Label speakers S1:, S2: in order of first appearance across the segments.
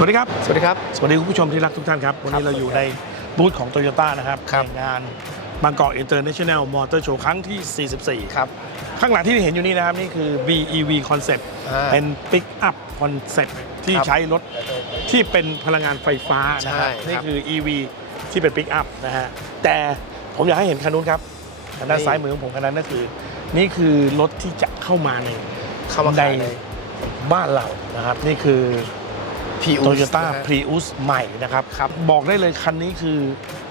S1: สวัสดีครับ
S2: สวัสดีครับ
S1: สวัสดีคุณผู้ชมที่รักทุกท่านครับ วันนี้เราอยู่ในบูธของโตโยต้านะครับ
S2: ครับ
S1: ในงานบางกอกอินเตอร์เนชั่นแนลมอเตอร์โชว์ครั้งที่ 44
S2: ครับ
S1: ข้างหลังที่เห็นอยู่นี่นะครับ นี่คือ BEV Concept
S2: อ่า
S1: เป็น Pick Up Concept ที่
S2: ครับ
S1: ใช้รถที่เป็นพลังงานไฟฟ้านะครับ
S2: ใช่ครับ
S1: นี่คือ EV ที่เป็น Pick Up นะฮะ แต่ผมอยากให้เห็นคันนู้นครับคันด้าน
S2: นี่
S1: ซ้ายมือของผมคันนั้นก็คือ นี่คือรถที่จะเข้ามาใน
S2: เข้ามาขาย
S1: ใน
S2: ใน
S1: บ้านเรานะครับ นี่คือ
S2: Prius
S1: โตโยต้า
S2: นะฮะ
S1: พรีอุสใหม่นะครับ
S2: ครับ
S1: บอกได้เลยคันนี้คือ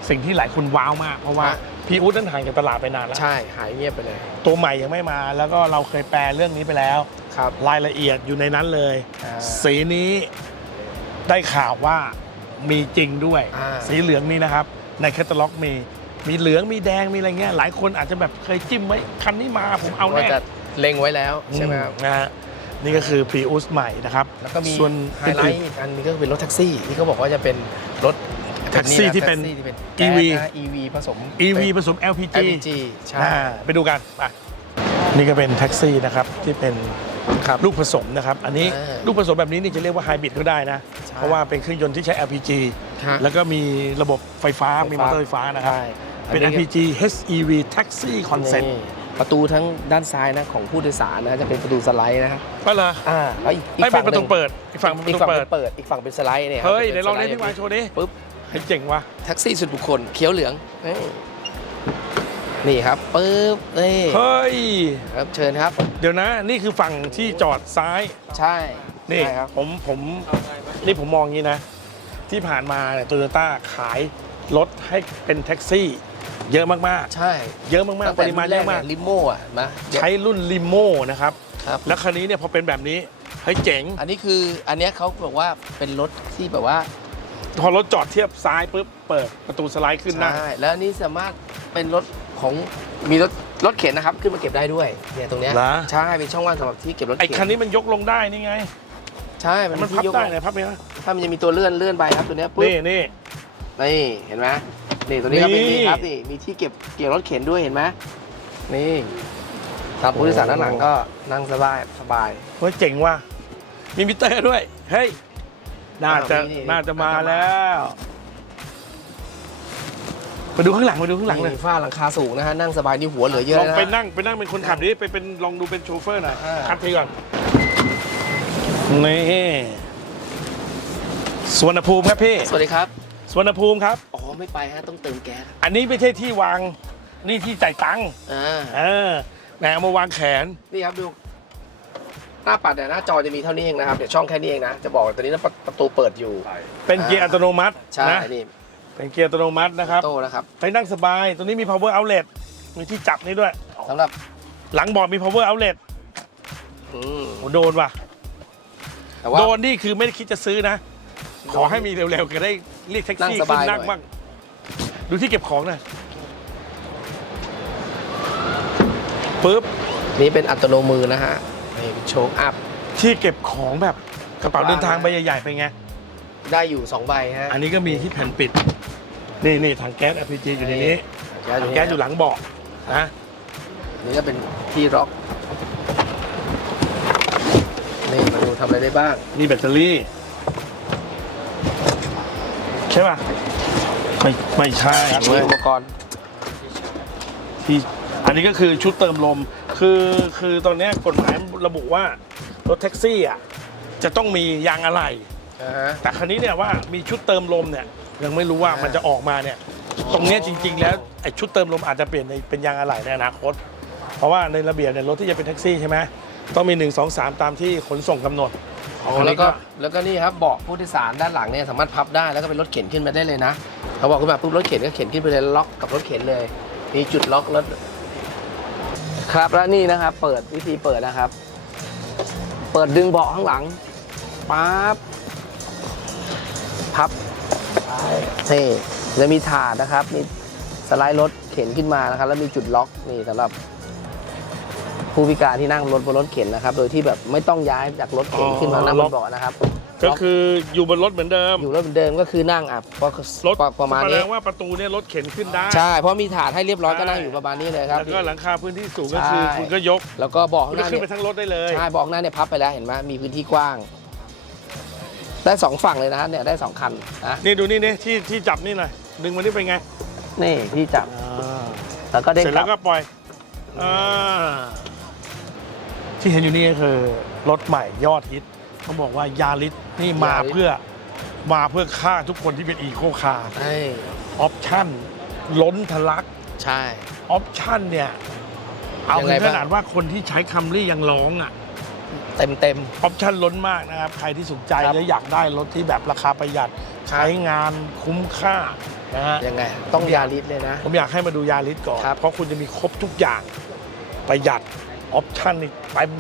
S1: สิ่งที่หลายคนว้าวมาก เพราะว่า
S2: ฮะ
S1: พรีอุสนั้นห่างจากตลาดไปนานแล้ว
S2: ใช่หายเงียบไปเลย
S1: ตัวใหม่ยังไม่มา แล้วก็เราเคยแปลเรื่องนี้ไปแล้ว
S2: ครับ
S1: รายละเอียดอยู่ในนั้นเลย
S2: อ่า
S1: สีนี้ได้ข่าวว่ามีจริงด้วย
S2: อ่า
S1: สีเหลืองนี่นะครับ ในแคตตาล็อกมีมีเหลืองมีแดงมีอะไรเงี้ยหลายคนอาจจะแบบเคยจิ้มไว้คันนี้มาผมเอา
S2: ว่า
S1: แน่
S2: จะเล็งไว้แล้วใช่ไหมครับ
S1: อืนะฮะ นี่ก็คือพรีอุสใหม่นะครับ
S2: แล้วก็มี
S1: ส่วน
S2: ไฮไลท์อีกอันนี้ก็คือรถแท็กซี่ที่เขาบอกว่าจะเป็นรถ
S1: แท็กซี่ที่เป็น
S2: แท็กซี่ที่เป็น
S1: EV
S2: แก๊สนะ EV ผสม
S1: EV ผ
S2: เป็น
S1: สม LPG
S2: LPG ใช่
S1: อ่าไปดูกันไปนี่ก็เป็นแท็กซี่นะครับที่เป็น
S2: ครับ
S1: ลูกผสมนะครับ อันนี้
S2: อ่า
S1: ลูกผสมแบบนี้นี่จะเรียกว่าไฮบริดก็ได้นะ
S2: ใช่
S1: เพราะว่าเป็นเครื่องยนต์ที่ใช้ LPG
S2: ฮะ
S1: แล้วก็มีระบบไฟฟ้า
S2: ไฟฟ้ามี
S1: มีมอเตอร์ไฟฟ้านะครับ
S2: ใช่
S1: เป็น
S2: อันนี้
S1: LPG HEV Taxi Concept
S2: นี่ ประตูทั้งด้านซ้ายนะของผู้โดยสารนะจะเป็นประตูสไลด์นะครับ
S1: ก็เหรอ
S2: อ่าแล้วอีกอีก
S1: ไม่เป็น
S2: ฝั่ง
S1: ประตู
S2: หง
S1: เปิดอีกฝั่งเป็นป
S2: อี
S1: ระ
S2: ก
S1: ตู
S2: ฝั่ง
S1: เปิ
S2: เป็
S1: ด
S2: นเปิดอีกฝั่งเป็นสไลด์เนี่ย
S1: เฮ้ย
S2: ป็
S1: เดี๋ยวลองเล่น
S2: สได์
S1: ที่วางโชว์ดิ
S2: ปุ๊บ
S1: ให้เจ๋งว่ะ
S2: แท็กซี่ส่วนบุคคลเขียวเหลืองนี่นี่ครับปุ๊บนี่
S1: เฮ้ย
S2: ครับเชิญครับ
S1: เดี๋ยวนะนี่คือฝั่งที่จอดซ้าย
S2: ใช่
S1: นี่
S2: ใช่ครับ
S1: ผมผมนี่ผมมองอย่างนี้นะ ที่ผ่านมาเนี่ยโตโยต้าขายรถให้เป็นแท็กซี่ เยอะมาก
S2: ใช่
S1: ๆเยอะมาก
S2: ตั้ง
S1: ๆป
S2: แต่
S1: ริมาณเยอะมาก
S2: ลิโม่อะนะ
S1: ใช้รุ่นลิโม่นะครับ
S2: ครับ
S1: แล้วคันนี้เนี่ยพอเป็นแบบนี้เฮ้ยเจ๋ง
S2: อันนี้คืออันเนี้ยเขาบอกว่าเป็นรถที่แบบว่า
S1: พอรถจอดเทียบซ้ายปุ๊บเปิดประตูสไลด์ขึ้นนั่ง
S2: ใช่แล้วอันนี้สามารถเป็นรถของมีรถรถเข็นนะครับ ขึ้นมาเก็บได้ด้วยเนี่ยตรงเนี้ย
S1: เหรอ
S2: ใช่เป็นช่องว่างสำหรับที่เก็บรถ
S1: ไอ้
S2: เข็น
S1: คันนี้มันยกลงได้นี่ไง
S2: ใช่มัน
S1: มัน
S2: ที่
S1: พับ
S2: ยก
S1: ได้ไหนพับไหมนะ
S2: ถ้ามันจะมีตัวเลื่อนเลื่อนไปครับตัวเนี้ยปุ๊บ
S1: นี่นี่
S2: นี่เห็นไหม นี่ตัวนี้ก็เป็น
S1: นี่
S2: นี่ครับนี่มีที่เก็บเกี่ยวรถเข็นด้วยเห็นไหมนี่ตามผู้โดยสารด้านหลังก็นั่งสบายสบาย
S1: เฮ้ยเจ๋งว่ะ มีมิเตอร์ด้วย เฮ้ย น่าจะ
S2: อ่ามีนี่
S1: น่าจะมา
S2: น่าจะมา
S1: แล้วไปดูข้างหลังไปดูข้างหลังเลย
S2: นี่ฝ้าหลังคาสูงนะฮะนั่งสบายนี่หัวเหลือเยอะ
S1: ลอง
S2: นะ
S1: ไปนั่งไปนั่งเป็นคนขับดิไปเป็นลองดูเป็นโชเฟอร์หน่อย
S2: อ่า
S1: คัดทีก่อนนี่สวนภูมิครับพี่
S2: สวัสดีครับ
S1: สวนภูมิครับ
S2: อ๋อ ไม่ไปฮะต้องเติมแก๊ส
S1: อันนี้ไม่ใช่ที่วางนี่ที่จ่ายตังค์
S2: อ่า
S1: เออแหมเอามาวางแขน
S2: นี่ครับดูหน้าปัดเนี่ยหน้าจอจะมีเท่านี้เองนะครับเดี๋ยวช่องแค่นี้เองนะจะบอกว่าตอนนี้นะประประตูเปิดอยู่
S1: เป็นเกียร์อัตโนมัติ
S2: ใช่
S1: นะ
S2: นี่
S1: เป็นเกียร์อัตโนมัตินะครับ
S2: โต้นะครับ
S1: ไปนั่งสบาย ตัวนี้มี power outlet มีที่จับนี่ด้วย
S2: สำหรับ
S1: หลังเบอดมี power outlet
S2: อืม
S1: โอ้โดนว่ะ
S2: แต่ว่า
S1: โดนนี่คือไม่ได้คิดจะซื้อนะ ขอให้มีเร็วๆ ก็ได้เรียกแท็กซี่
S2: นั่งส
S1: ขึ้
S2: บาย
S1: นนั่ง
S2: หน่อย
S1: บ้าง ดูที่เก็บของหน่อยปึ๊บ
S2: นี่เป็นอัตโนมือนะฮะนี่เป็นโชคอัพ
S1: ที่เก็บของแบบกระเป๋าเดินทางใบใหญ่ๆไปนไง
S2: ได้อยู่สองใบฮะ
S1: อันนี้ก็มีที่แผ่นปิด นี่นี่ถังแก๊ส LPG อยู่ในนี้
S2: แก๊สอ
S1: ถั
S2: ยู่
S1: ง
S2: นี่
S1: แก๊สอยู่หลังเบาะนะ
S2: นี่ก็เป็นที่ล็อกนี่มาดูทำอะไรได้บ้าง
S1: นี่แบตเตอรี่ ใช่ป่ะ ไม่ไม่ใช่
S2: ครับ
S1: เว้
S2: มี
S1: ย
S2: อุปกรณ์
S1: ที่อันนี้ก็คือชุดเติมลม คือคือตอนเนี้ยกฎหมายระบุว่ารถแท็กซี่อะจะต้องมียางอะไหล่
S2: นะฮะ
S1: แต่คันนี้เนี่ยว่ามีชุดเติมลมเนี่ยยังไม่รู้ว่า
S2: อ่ามั
S1: มันจะออกมาเนี่ย ตรงเนี้ยจริง ๆ แล้วไอ้ชุดเติมลมอาจจะเปลี่ยนในเป็นยางอะไหล่ในอนาคต เพราะว่าในระเบียบเนี่ยรถที่จะเป็นแท็กซี่ใช่ไหมต้องมี 1 2 3 ตามที่ขนส่งกำหนดพ
S2: อ๋อแล้วก็แล้วก็นี่ครับเบาะผู้โดยสารด้านหลังเนี่ยสามารถพับได้แล้วก็เป็นรถเข็นขึ้นมาได้เลยนะ เขาบอกขึ้นมาปุ๊บรถเข็นก็เข็นขึ้นไปเลยล็อกกับรถเข็นเลย มีจุดล็อกรถครับแล้วนี่นะครับ เปิดวิธีเปิดนะครับ เปิดดึงเบาะข้างหลังปั๊บพับนี่แล้วมีถาดนะครับ มีสไลด์รถเข็นขึ้นมานะครับ แล้วมีจุดล็อกนี่สำหรับผู้พิการที่นั่งรถบนรถเข็นนะครับ โดยที่แบบไม่ต้องย้ายจากรถเข็นขึ้นมานั่งบนเบาะนะครับ
S1: ก็คืออยู่บนรถเหมือนเดิม
S2: อยู่รถเหมือนเดิมก็คือนั่งอะพอ
S1: รถ
S2: ประมาณ
S1: แสด
S2: นี้
S1: งว่าประตูเนี่ยรถเข็นขึ้นได้
S2: ใช่ เพราะมีถาดให้เรียบร้อยก็
S1: ใช่
S2: นั่งอยู่ประมาณนี้เลยครับ
S1: แล้วก็หลังคาพื้นที่สูงก็คือ
S2: ใช่
S1: คุณก็ยก
S2: แล้วก็เบอก
S1: คุ
S2: ข้าง
S1: ณ
S2: ห
S1: ก็
S2: น้า
S1: ขึ้น
S2: เนี่ย
S1: ไปทั้งรถได้เลย
S2: ใช่เบอกข้างหน้าเนี่ยพับไปแล้วเห็นไหมมีพื้นที่กว้าง ได้สองฝั่งเลยนะฮะเนี่ยได้สองคันนะ
S1: นี่ดูนี่นี่ที่ที่จับนี่หน่อยดึงมันนี่เป็นไง
S2: นี่ที่จับแล้วก็ได้
S1: เสร็จ
S2: ค
S1: แล้
S2: รั
S1: ว
S2: บ
S1: ก็ปล่อยอ่าที่เห็นอยู่นี่ก็คือรถใหม่ยอดฮิต เขาบอกว่ายาริสนี่มาเพื่อมาเพื่อฆ่าทุกคนที่เป็นอีโคคาร์
S2: ใช่
S1: ออปชั่นล้นทะลัก
S2: ใช่
S1: ออปชั่นเนี่ยเอา
S2: ยัง
S1: ถึ
S2: ไง
S1: งข
S2: บ้าง
S1: นาดว่าคนที่ใช้คัมรี่ยังร้องอะ
S2: เต็มเต็ม
S1: ออปชั่นล้นมากนะครับ ใครที่สนใจ
S2: ครับ
S1: และอยากได้รถที่แบบราคาประหยัดใช้งานคุ้มค่านะฮะ
S2: ยังไง ต้องยาลิสเลยนะ
S1: ผมอยากให้มาดูยาริสก่อน
S2: ครับ
S1: เพราะคุณจะมีครบทุกอย่าง ประหยัด ออปชั่นนี่เต็ม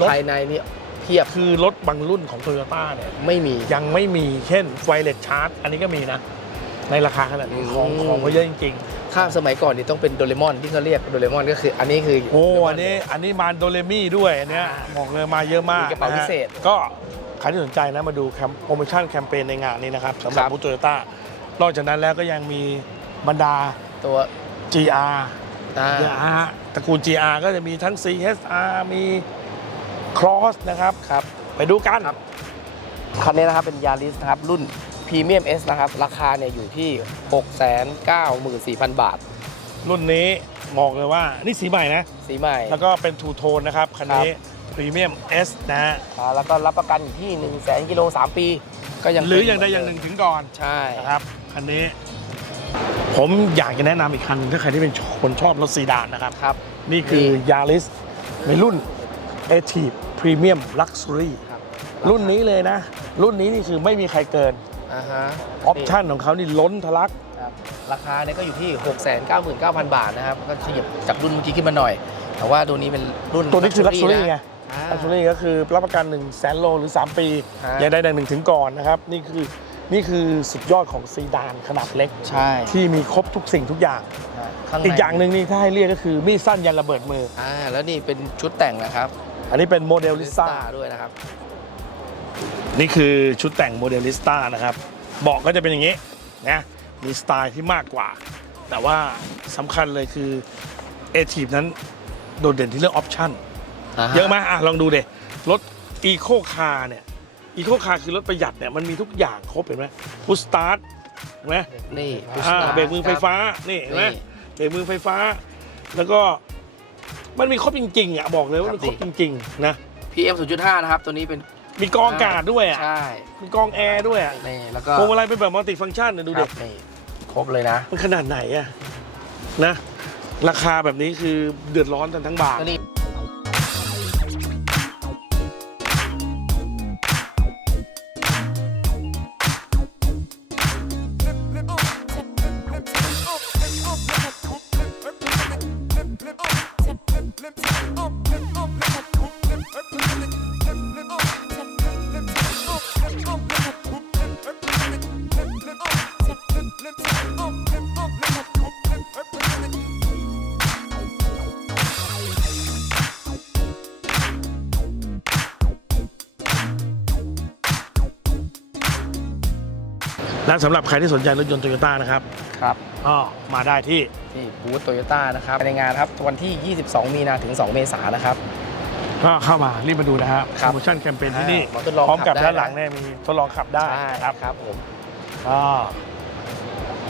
S1: รถ
S2: ภายในนี่ เพียบ
S1: คือรถบางรุ่นของโตโยต้าเนี่ย
S2: ไม่มี
S1: ยังไม่มีเช่นไฟเลสชาร์จอันนี้ก็มีนะ ในราคาขนาดนี้
S2: อืม
S1: ของของก็เยอะจริง
S2: ข้ามสมัยก่อนนี่ต้องเป็นโดเรมอนที่เขาเรียกโดเรมอนก็คืออันนี้คือ
S1: ๆโอ้อันนี้อันนี้มาโดเรมี่ด้วยอันเนี้ย
S2: อ่า
S1: บอกเลยมาเยอะมาก
S2: มีกระเป๋า
S1: นะฮ
S2: พิเศษ
S1: ก็ใครที่สนใจนะมาดูแคมโปรโมชั่นแคมเปญในงานนี้นะครับสำหรับ
S2: ครับ
S1: บูโตโยต้านอกจากนั้นแล้วก็ยังมีบรรดา
S2: ตัว
S1: GR
S2: อ่า
S1: นะฮะตระกูล GR ก็จะมีทั้ง CHR มี Cross นะครับ
S2: ครับ
S1: ไปดูกัน
S2: ครับ คันนี้นะครับเป็นยาริสนะครับรุ่นพรีเมียม S นะครับ ราคาเนี่ยอยู่ที่ 694,000 บาท
S1: รุ่นนี้บอกเลยว่านี่สีใหม่นะ
S2: สีใหม่
S1: แล้วก็เป็นทูโทนนะครับ คันนี้พรีเมียม S นะฮะ
S2: อ่าแล้วก็รับประกันอยู่ที่ 1 0 0 0 0 0กิโล3ปี ก็ยัง
S1: หรือ
S2: เป็น
S1: อย่างใดอย่างหนึ่งถึงก่อน
S2: ใช่
S1: นะครับ คันนี้ ผมอยากจะแนะนำอีกคันหนึ่งถ้าใครที่เป็นคนชอบรถซีดานนะครับ
S2: ครับ
S1: นี่คือ
S2: นี่
S1: Yaris ในรุ่น a t i v e Premium Luxury
S2: ครับ
S1: รุ่นนี้เลยนะ รุ่นนี้นี่คือไม่มีใครเกิน
S2: อ่าฮะ
S1: ออปชั่นของเขานี่ล้นทะลัก
S2: ครับราคาเนี่ยก็อยู่ที่ 699,000 บาทนะครับ ก็ขยับจากรุ่นเมื่อกี้ขึ้นมาหน่อย แต่ว่าตัวนี้เป็นรุ่น
S1: ตัวนี้คือ Luxury
S2: นะ
S1: ไง
S2: อ่า
S1: Luxury ก็คือรับประกัน1 0 0 0 0แสนโลหรือ 3 ปี
S2: ฮะ
S1: อย่างใดอย่างหนึ่งถึงก่อนนะครับ นี่คือนี่คือสุดยอดของซีดานขนาดเล็ก
S2: ใช่
S1: ที่มีครบทุกสิ่งทุกอย่าง
S2: ข้างใน
S1: อีกอย่างหนึ่งนี่ถ้าให้เรียกก็คือมีดสั้นยันระเบิดมือ
S2: อ่าแล้วนี่เป็นชุดแต่งนะครับ
S1: อันนี้เป็นโมเดลลิสต้า
S2: ด้วยนะครับ
S1: นี่คือชุดแต่งโมเดลลิสต้านะครับเบาะก็จะเป็นอย่างนี้นะมีสไตล์ที่มากกว่า แต่ว่าสำคัญเลยคือเอทีฟนั้นโดดเด่นที่เรื่องออปชั่นเยอะไหมอะลองดูเดรถอีโคคาร์เนี่ยอีโคคาร์คือรถประหยัดเนี่ยมันมีทุกอย่างครบเห็นไหมพุชสตาร์ทเห็นไหม
S2: นี่
S1: อ่าเบรกมือไฟฟ้านี่เห็นไหม
S2: นี่
S1: เบรกมือไฟฟ้า แล้วก็ มันมีครบจริงๆอะบอกเลยว่ามันครบจริงๆนะ
S2: PM 0.5 นะครับ ตัวนี้เป็น
S1: มีกรองอากาศด้วยอะ
S2: ใช่
S1: มีกรองแอร์ด้วยอะ
S2: นี่แล้วก็
S1: พวงมาลัยเป็นแบบมัลติฟังก์ชันเนี่ยดู
S2: ค
S1: เด็
S2: รับนี่ครบเลยนะ
S1: มันขนาดไหนอะนะ ราคาแบบนี้คือเดือดร้อนกันทั้งบาง และสำหรับใครที่สนใจรถยนต์โตโยต้านะครับ
S2: ครับ
S1: ก็มาได้ที่
S2: ที่บูธโตโยต้านะครับในงานครับวันที่ 22 มีนาถึง 2 เมษายนนะครับ
S1: ก็เข้ามารีบมาดูนะครับ
S2: ค
S1: โป
S2: รับ
S1: รโมชั่นแคมเปญที่นี่
S2: อ่ามาทดลอง
S1: พร้อมกับ
S2: ขับได้
S1: ด้านหลังเนี่ยมีทดลองขับได้
S2: ใช่
S1: นะครับ
S2: ครับผม
S1: ก็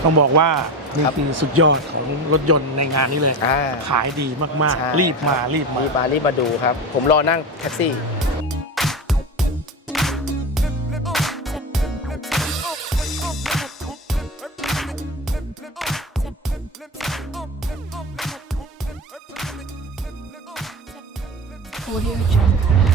S1: ต้องบอกว่านี่
S2: ครับ
S1: คือสุดยอดของรถยนต์ในงานนี้เลย
S2: อ่า
S1: ขายดีมาก
S2: ใช่
S1: ๆ รีบมารีบมา
S2: รีบมารีบมาดูครับ ผมรอนั่งแท็กซี่
S3: correr